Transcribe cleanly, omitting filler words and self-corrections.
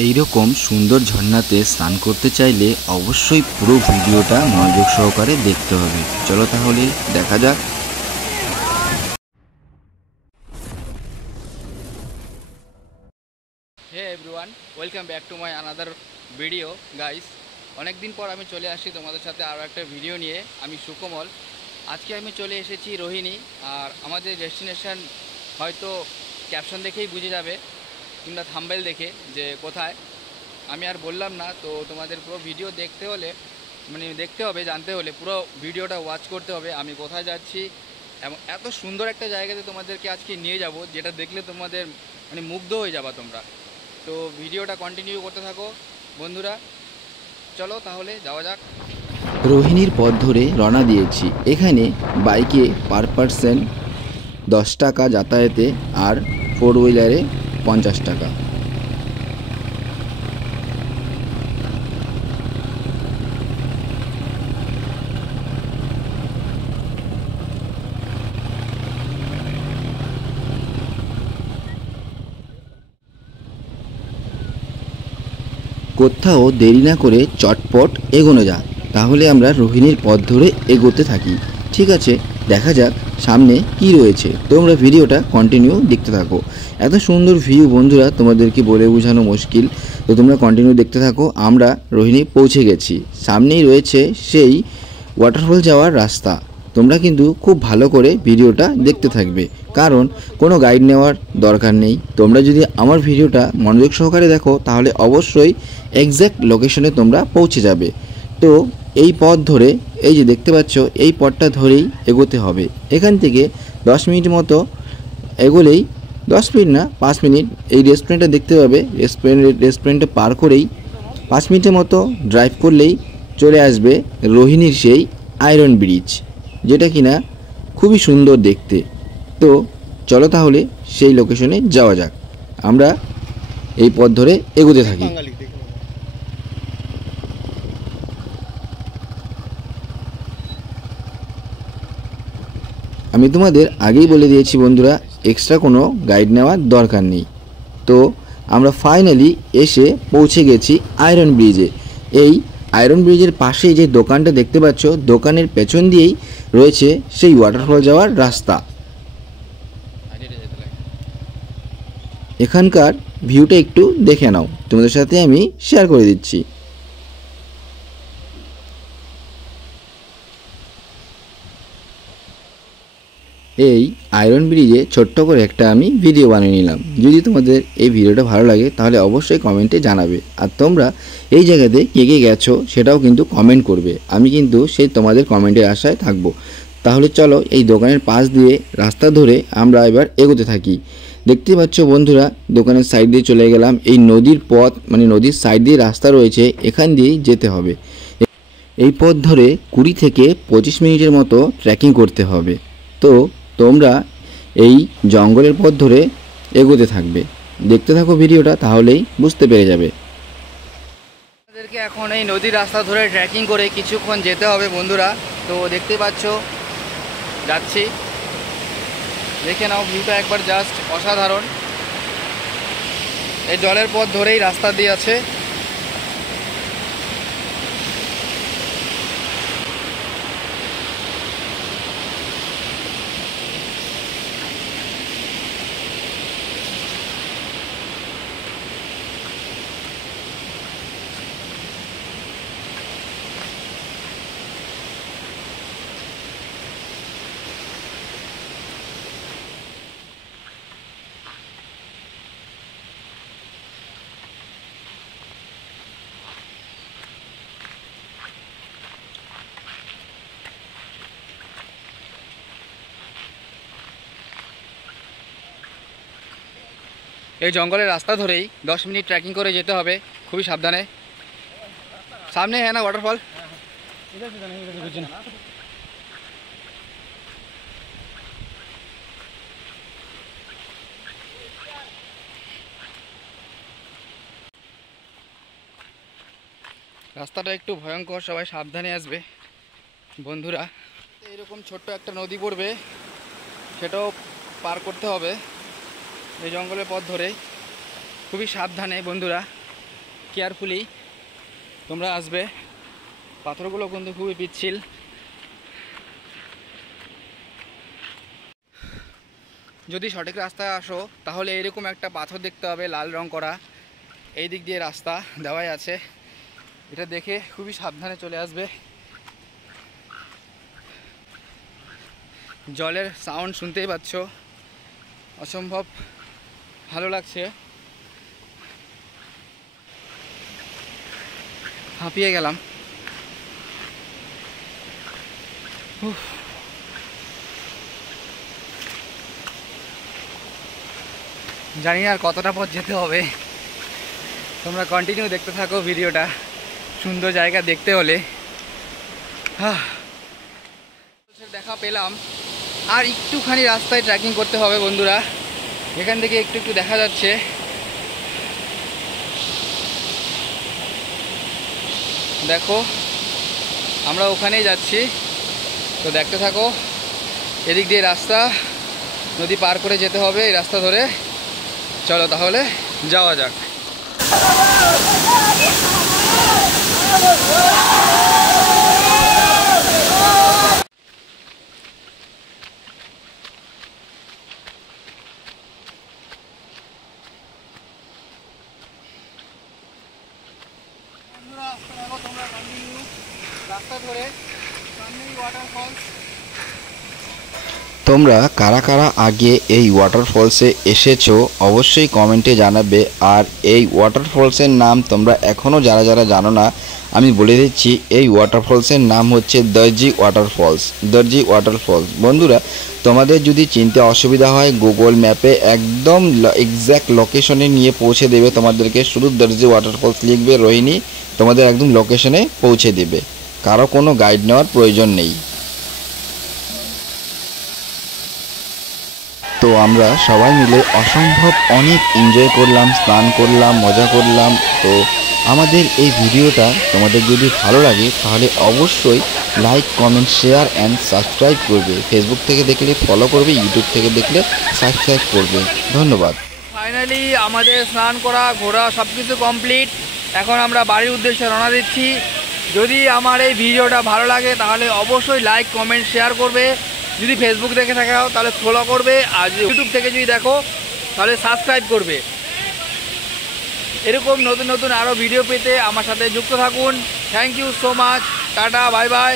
এই রকম সুন্দর ঝর্ণাতে স্নান করতে চাইলে অবশ্যই পুরো ভিডিওটা মনোযোগ সহকারে দেখতে হবে। চলো তাহলে দেখা যাক। Hey everyone, welcome back to my another video guys. অনেক দিন পর আমি চলে আসছি তোমাদের সাথে আরও একটা ভিডিও নিয়ে। আমি সুকোমল। আজকে আমি চলে এসেছি রোহিণী। আর আমাদের ডেস্টিনেশন হয়তো ক্যাপশন দেখেই বুঝে যাবে কিংবা থাম্বনেল দেখে যে কোথায়। আমি আর বললাম না, তো তোমাদের পুরো ভিডিও দেখতে হলে দেখতে হবে, জানতে হলে পুরো ভিডিওটা ওয়াচ করতে হবে আমি কোথায় যাচ্ছি। এবং এত সুন্দর একটা জায়গাতে তোমাদেরকে আজকে নিয়ে যাব, যেটা দেখলে তোমাদের মুগ্ধ হয়ে যাবা তোমরা। তো ভিডিওটা কন্টিনিউ করতে থাকো বন্ধুরা। চলো তাহলে যাওয়া যাক। রোহিণীর পথ ধরে রওনা দিয়েছি। এখানে বাইকে পার পারসন 10 টাকা যাতায়াতে আর 4 হুইলারে 50 টাকা। কোথাও দেরি না করে চটপট এগোনো যাক, তাহলে আমরা রোহিণীর পথ ধরে এগোতে থাকি। ঠিক আছে, দেখা যাক সামনে কি রয়েছে। তোমরা ভিডিওটা কন্টিনিউ দেখতে থাকো। এত সুন্দর ভিউ বন্ধুরা, তোমাদেরকে বলে বোঝানো মুশকিল। তো তোমরা কন্টিনিউ দেখতে থাকো। আমরা রোহিণী পৌঁছে গেছি। সামনেই রয়েছে সেই ওয়াটারফল যাওয়ার রাস্তা। তোমরা কিন্তু খুব ভালো করে ভিডিওটা দেখতে থাকবে, কারণ কোনো গাইড নেওয়ার দরকার নেই। তোমরা যদি আমার ভিডিওটা মনোযোগ সহকারে দেখো তাহলে অবশ্যই এক্স্যাক্ট লোকেশনে তোমরা পৌঁছে যাবে। তো এই পথ ধরে, এই যে দেখতে পাচ্ছ, এই পথটা ধরেই এগোতে হবে। এখান থেকে 10 মিনিট মতো এগোলেই, 10 মিনিট না 5 মিনিট, এই রেস্টুরেন্টটা দেখতে পাবে। রেস্টুরেন্টটা পার করেই 5 মিনিটের মতো ড্রাইভ করলেই চলে আসবে রোহিণীর সেই আয়রন ব্রিজ, যেটা কিনা খুবই সুন্দর দেখতে। তো চলো তাহলে সেই লোকেশনে যাওয়া যাক। আমরা এই পথ ধরে এগোতে থাকি। আমি তোমাদের আগেই বলে দিয়েছি বন্ধুরা, এক্সট্রা কোনো গাইড নেওয়ার দরকার নেই। তো আমরা ফাইনালি এসে পৌঁছে গেছি আয়রন ব্রিজে। এই আয়রন ব্রিজের পাশেই যে দোকানটা দেখতে পাচ্ছ, দোকানের পেছন দিয়েই রয়েছে সেই ওয়াটারফল যাওয়ার রাস্তা। এখানকার ভিউটা একটু দেখে নাও, তোমাদের সাথে আমি শেয়ার করে দিচ্ছি। এই আয়রন ব্রিজে ছোট্ট করে একটা আমি ভিডিও বানিয়ে নিলাম। যদি তোমাদের এই ভিডিওটা ভালো লাগে তাহলে অবশ্যই কমেন্টে জানাবে। আর তোমরা এই জায়গাতে কে কে গেছো সেটাও কিন্তু কমেন্ট করবে। আমি কিন্তু সেই তোমাদের কমেন্টের আশায় থাকবো। তাহলে চলো এই দোকানের পাশ দিয়ে রাস্তা ধরে আমরা এবার এগোতে থাকি। দেখতে পাচ্ছ বন্ধুরা, দোকানের সাইড দিয়ে চলে গেলাম। এই নদীর পথ, নদীর সাইড দিয়ে রাস্তা রয়েছে, এখান দিয়েই যেতে হবে। এই পথ ধরে 20 থেকে 25 মিনিটের মতো ট্রেকিং করতে হবে। তো তোমরা এই জঙ্গলের পথ ধরে এগোতে থাকবে। দেখতে থাকো ভিডিওটা, তাহলেই বুঝতে পেরে যাবে। আমাদেরকে এখন এই নদীর রাস্তা ধরে ট্রেকিং করে কিছুক্ষণ যেতে হবে বন্ধুরা। তো দেখতে পাচ্ছ যাচ্ছি, দেখে নাও ভিউটা একবার, জাস্ট অসাধারণ। এই জলের পথ ধরেই রাস্তা দিয়ে আছে। এই জঙ্গলের রাস্তা ধরেই 10 মিনিট ট্রেকিং করে যেতে হবে, খুবই সাবধানে। সামনে হ্যাঁ না ওয়াটারফল। রাস্তাটা একটু ভয়ঙ্কর, সবাই সাবধানে আসবে বন্ধুরা। এরকম ছোট্ট একটা নদী পড়বে, সেটাও পার করতে হবে এই জঙ্গলের পথ ধরে, খুবই সাবধানে বন্ধুরা। কেয়ারফুলি তোমরা আসবে। পাথরগুলো কিন্তু খুবই পিচ্ছিল। যদি সঠিক রাস্তায় আসো তাহলে এরকম একটা পাথর দেখতে হবে লাল রং করা, এই দিক দিয়ে রাস্তা দেওয়াই আছে। এটা দেখে খুবই সাবধানে চলে আসবে। জলের সাউন্ড শুনতেই পাচ্ছ, অসম্ভব ভালো লাগছে। হাঁপিয়ে গেলাম। জানি না আর কতটা পথ যেতে হবে। তোমরা কন্টিনিউ দেখতে থাকো ভিডিওটা। সুন্দর জায়গা দেখতে হলে দেখা পেলাম, আর একটুখানি রাস্তায় ট্রেকিং করতে হবে বন্ধুরা। এখান থেকে একটু একটু দেখা যাচ্ছে। দেখো আমরা ওখানেই যাচ্ছি, তো দেখতে থাকো। এদিক দিয়ে রাস্তা, নদী পার করে যেতে হবে এই রাস্তা ধরে। চলো তাহলে যাওয়া যাক। রাস্তা ধরে সামনেই ওয়াটারফলস। তোমরা কারা কারা আগে এই ওয়াটারফলসে এসেছো অবশ্যই কমেন্টে জানাবে। আর এই ওয়াটারফলসের নাম তোমরা এখনও যারা যারা জানো না, আমি বলে দিচ্ছি, এই ওয়াটারফলসের নাম হচ্ছে দর্জি ওয়াটারফলস। দর্জি ওয়াটারফলস বন্ধুরা, তোমাদের যদি চিনতে অসুবিধা হয় গুগল ম্যাপে একদম এক্স্যাক্ট লোকেশনে নিয়ে পৌঁছে দেবে তোমাদেরকে। শুধু দর্জি ওয়াটারফলস লিখবে রোহিণী, তোমাদের একদম লোকেশনে পৌঁছে দেবে। কারো কোনো গাইড নেওয়ার প্রয়োজন নেই। তো আমরা সবাই মিলে অসম্ভব অনেক এনজয় করলাম, স্নান করলাম, মজা করলাম। তো আমাদের এই ভিডিওটা তোমাদের যদি ভালো লাগে তাহলে অবশ্যই like, comment, share and subscribe করবে। ফেসবুক থেকে দেখলে ফলো করবে, ইউটিউব থেকে দেখলে সাবস্ক্রাইব করবে। ধন্যবাদ। ফাইনালি আমাদের স্নান করা, ঘোরা সব কিছু কমপ্লিট। এখন আমরা বাড়ির উদ্দেশ্যে রওনা দিচ্ছি। যদি আমার এই ভিডিওটা ভালো লাগে তাহলে অবশ্যই লাইক, কমেন্ট, শেয়ার করবে। যদি ফেসবুক দেখে থাকো তাহলে ফলো করবে, আর যদি ইউটিউব থেকে যদি দেখো তাহলে সাবস্ক্রাইব করবে। এরকম নতুন নতুন আরও ভিডিও পেতে আমার সাথে যুক্ত থাকুন। Thank you so much. Tata, bye by.